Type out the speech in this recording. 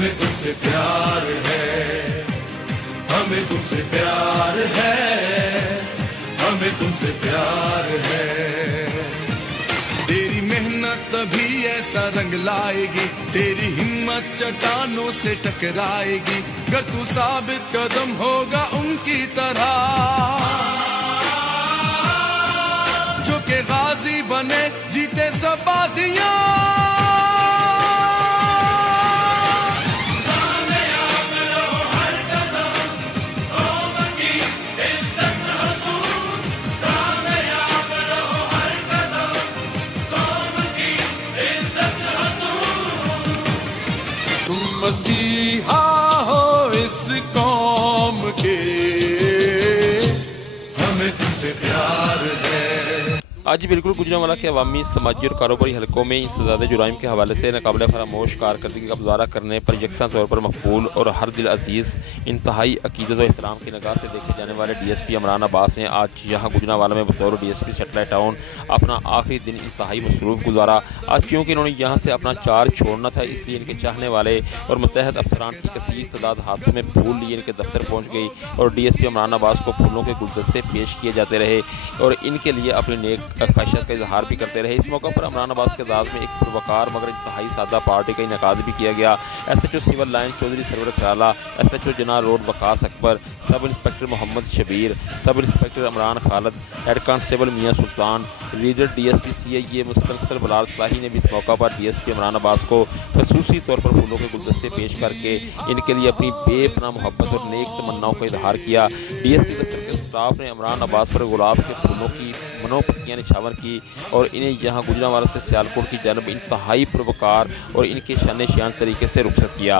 हमें तुमसे प्यार है, हमें तुमसे प्यार है, हमें तुमसे प्यार है। तेरी मेहनत तभी ऐसा रंग लाएगी, तेरी हिम्मत चट्टानों से टकराएगी, अगर तू साबित कदम होगा उनकी तरह, जो के गाजी बने जीते सब बाजियां। मसीहा हो इस कौम के, हमें तुमसे प्यार है। आज बिल्कुल गुजरांवाला के अवामी समाजी और कारोबारी हलकों में इंसदाद जुराइम के हवाले से नाकाबिल फरामोश कारकर्दगी का मुजाहरा करने पर यकसा तौर पर मकबूल और हर दिल अजीज़ इंतहाई अकीदत और एहतराम की निगाह से देखे जाने वाले DSP इमरान अब्बास ने आज यहाँ गुजरांवाला में बतौर DSP सैटेलाइट टाउन अपना आखिरी दिन इंतहाई मसरूफ़ गुजारा। आज क्योंकि इन्होंने यहाँ से अपना चार्ज छोड़ना था, इसलिए इनके चाहने वाले और मुतहद अफसरान की कसीर तादाद हाथों में फूल लिए इनके दफ्तर पहुँच गई और DSP इमरान अब्बास को फूलों के गुलदस्ते पेश किए जाते रहे और इनके लिए अपनी नेक ख्वाहिशात का इजहार भी करते रहे। इस मौके पर इमरान अब्बास के अंदाज में एक पुरवकार मगर इंतहाई सादा पार्टी का इनेकाद भी किया गया। SHO civil line Chaudhry Sarwar Kharal, SHO Jinnah road Waqas Akbar, sub inspector Mohammad Shabbir, sub inspector Imran Khalid, head constable Mian Sultan, leader DSP CIA Mustansar Bilal Salahi ने भी इस मौका पर DSP इमरान अब्बास को खसूसी तौर पर फूलों के गुलदस्ते पेश करके इनके लिए अपनी बेपनाह मोहब्बत और नेक तमन्नाओं का इजहार किया। DSP दफ्तर के स्टाफ ने इमरान अब्बास पर गुलाब के फूलों की मनोपत्तियाँ निछावर की और इन्हें यहाँ गुजरांवाला से सियालकोट की जानब इंतहाई पुरवकार और इनके शान तरीके से रुखसत किया।